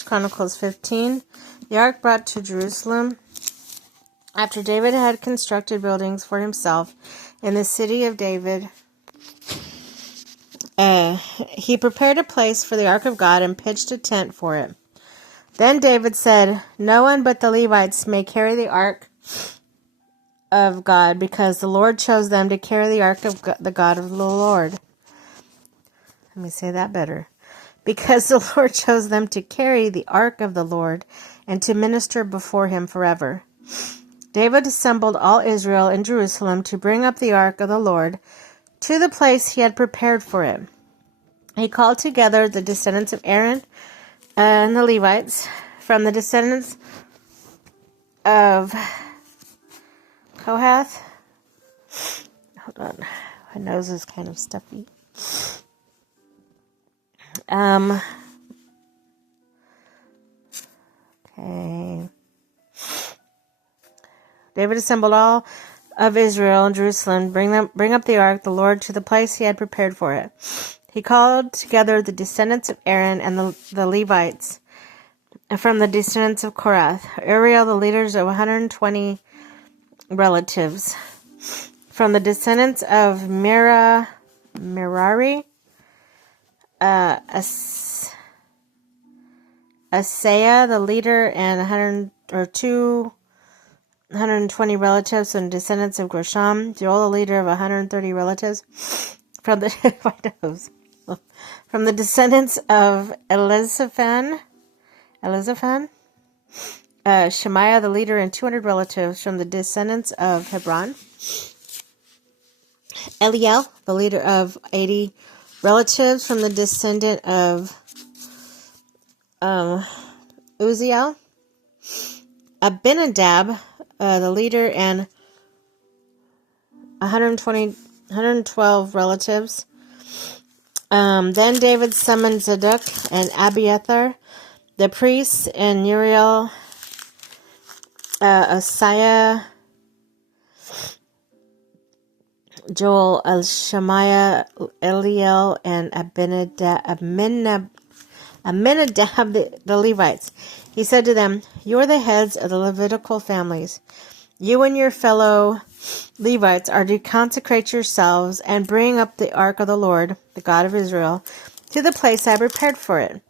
Chronicles 15. The ark brought to Jerusalem. After David had constructed buildings for himself in the city of David, he prepared a place for the ark of God and pitched a tent for it. Then David said, "No one but the Levites may carry the ark of God, because the Lord chose them to carry the ark of the God of the Lord." Let me say that better. Because the Lord chose them to carry the ark of the Lord and to minister before him forever. David assembled all Israel in Jerusalem to bring up the ark of the Lord to the place he had prepared for it. He called together the descendants of Aaron and the Levites from the descendants of Kohath. Hold on, my nose is kind of stuffy. Okay. David assembled all of Israel in Jerusalem, bring up the ark, the Lord, to the place he had prepared for it. He called together the descendants of Aaron and the Levites from the descendants of Korath, Uriel, the leaders of 120 relatives. From the descendants of Merari, Asaiah, the leader, and 220 relatives, and descendants of Gershom, Joel, the leader of 130 relatives. From the from the descendants of Elizaphan, Shemaiah, the leader, and 200 relatives. From the descendants of Hebron, Eliel, the leader of 80 relatives. From the descendant of Uzziel, Abinadab, the leader, and 112 relatives. Then David summoned Zadok and Abiathar, the priests, and Uriel, Asaiah, Joel, Shemaiah, Eliel, and Aminadab, the Levites. He said to them, "You are the heads of the Levitical families. You and your fellow Levites are to consecrate yourselves and bring up the ark of the Lord, the God of Israel, to the place I prepared for it.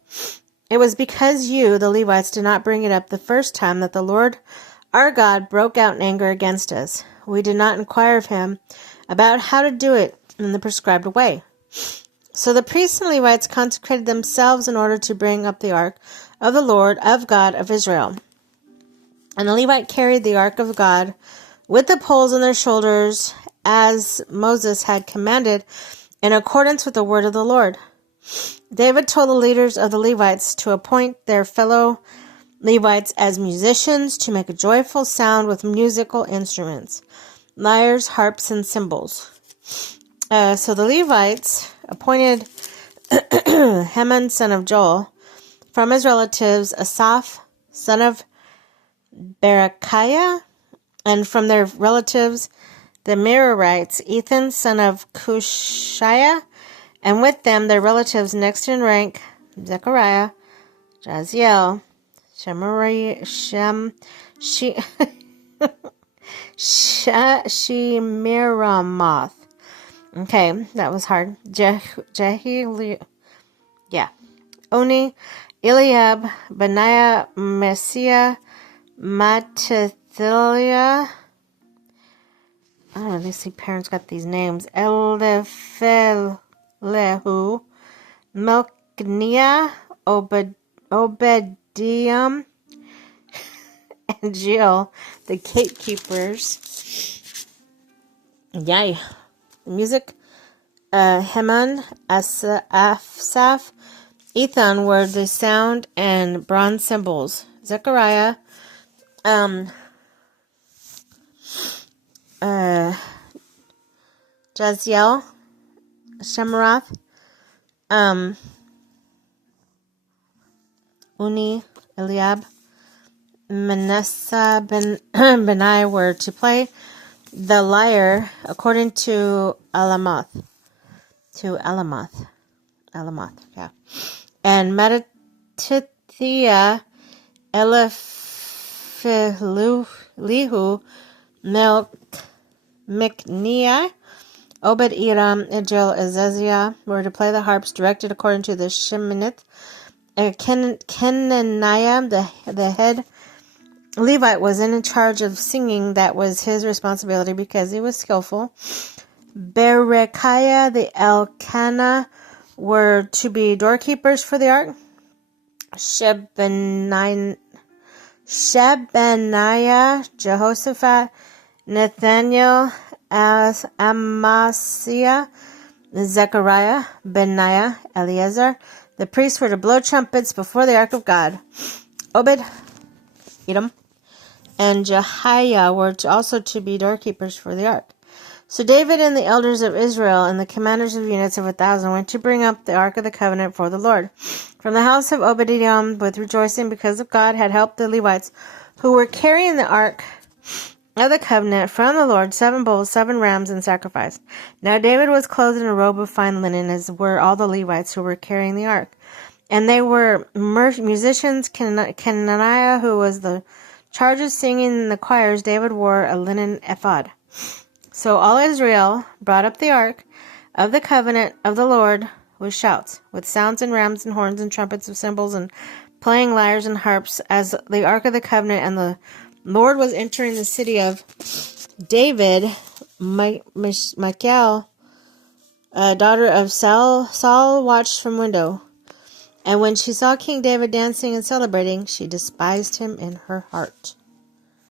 It was because you, the Levites, did not bring it up the first time that the Lord our God broke out in anger against us. We did not inquire of him about how to do it in the prescribed way." So the priests and Levites consecrated themselves in order to bring up the ark of the Lord of God of Israel. And the Levite carried the ark of God with the poles on their shoulders, as Moses had commanded, in accordance with the word of the Lord. David told the leaders of the Levites to appoint their fellow Levites as musicians to make a joyful sound with musical instruments, lyres, harps, and cymbals. So the Levites appointed Heman, son of Joel, from his relatives, Asaph, son of Berechiah, and from their relatives, the Merarites, Ethan, son of Cushiah, and with them their relatives next in rank, Zechariah, Jaziel, Shemiramoth. Okay, that was hard. Oni, Eliab, Benaiah, Messiah, Mattathiah. I don't know, these parents got these names. Eliphelehu, Melchniah, Obadiah, and Jill, the gatekeepers. Yay. Music, Heman, Asaph, Ethan were the sound and bronze cymbals. Zechariah, Jaziel, Shemirath, Uni, Eliab, Manasseh, Benai were to play the lyre according to Alamoth, yeah. And Thea, Elihu, Micniah, Obed-Edom, Ijil, Azaziah were to play the harps directed according to the Sheminith. Kenaniah, the head Levite, was in charge of singing. That was his responsibility because he was skillful. Berechiah, the Elkanah, were to be doorkeepers for the ark. Shebaniah, Jehoshaphat, Nathaniel, Amasiah, Zechariah, Benaiah, Eleazar. The priests were to blow trumpets before the ark of God. Obed-Edom and Jehiah were also to be doorkeepers for the ark. So David and the elders of Israel and the commanders of units of 1,000 went to bring up the ark of the covenant for the Lord. From the house of Obed-Edom, with rejoicing because of God had helped the Levites, who were carrying the ark of the covenant from the Lord, 7 bulls, 7 rams, and sacrifice. Now David was clothed in a robe of fine linen, as were all the Levites who were carrying the ark. And they were musicians. Kenaniah, who was the charge of singing in the choirs, David wore a linen ephod. So all Israel brought up the ark of the covenant of the Lord with shouts, with sounds and rams and horns and trumpets of cymbals and playing lyres and harps, as the ark of the covenant and the Lord was entering the city of David. Michal, daughter of Saul, watched from window. And when she saw King David dancing and celebrating, she despised him in her heart.